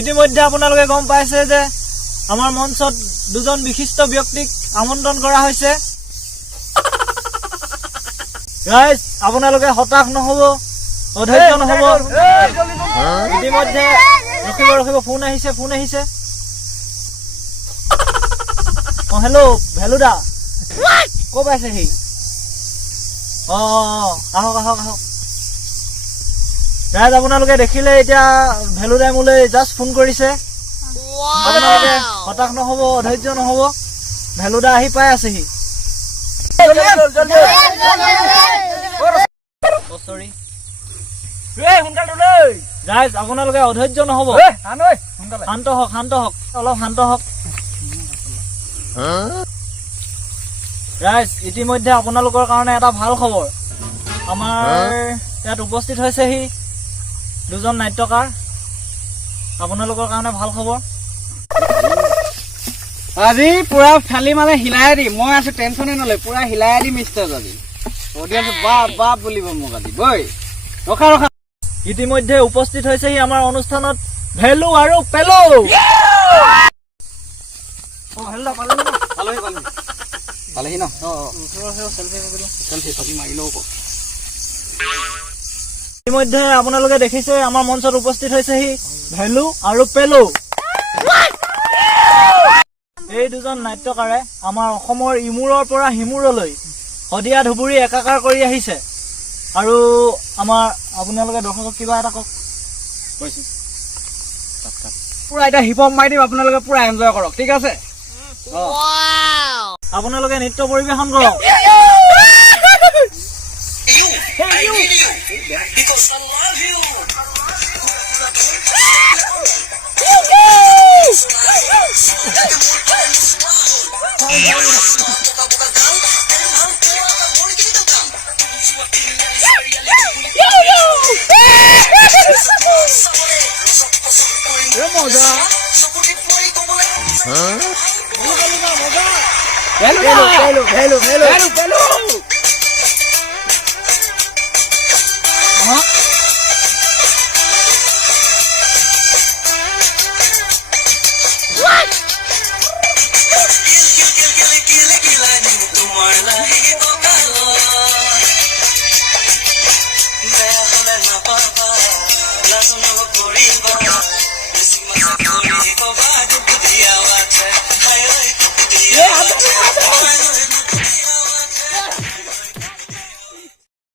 ইতিমধ্যে আপোনালোকে গম পাইছে যে আমাৰ মঞ্চত দুজন বিশিষ্ট ব্যক্তিক আমন্ত্ৰণ কৰা হৈছে। গাইজ আপোনালোকে হতাশ নহব, অধৈৰ্য নহব। ইতিমধ্যে ৰখিব ফোন আহিছে। হেল্ল' ভেলুদা ক'ৰ পাইছে সি? আহক ৰাইজ আপোনালোকে দেখিলে এতিয়া ভেলুদাই মোলৈ জাষ্ট ফোন কৰিছে। আপোনালোকে হতাশ নহব, অধৈৰ্য নহব, ভেলুদা আহি পাই আছেহি। ৰাইজ আপোনালোকে অধৈৰ্য নহব, শান্ত হওক, অলপ শান্ত হওক। ৰাইজ ইতিমধ্যে আপোনালোকৰ কাৰণে এটা ভাল খবৰ। আমাৰ ইয়াত উপস্থিত হৈছেহি দুজন নাট্যকাৰ। আপোনালোকৰ কাৰণে ভাল খবৰ। আজি পুৰা ফালি মানে হিলাই দি মই আছো, টেনচনে নলয়, পুৰা হিলাই দি মিষ্টাৰ আজি অডিয়েন্স বাপ বুলিব মোক আজি বৈ ৰখা। ইতিমধ্যে উপস্থিত হৈছেহি আমাৰ অনুষ্ঠানত ভেলু আৰু পেলু। পালেহি ন? ইতিমধ্যে আপোনালোকে দেখিছে আমাৰ মঞ্চত উপস্থিত হৈছেহি ভেলু আৰু পেলু। এই দুজন নাট্যকাৰে আমাৰ অসমৰ ইমূৰৰ পৰা সিমূৰলৈ শদিয়া ধুবুৰী একাকাৰ কৰি আহিছে। আৰু আমাৰ আপোনালোকে দৰ্শকক কিবা এটা কওক। পুৰা এতিয়া হিপ হপ মাৰি দিম, আপোনালোকে পুৰা এনজয় কৰক, ঠিক আছে? আপোনালোকে নৃত্য পৰিবেশন কৰক। মজা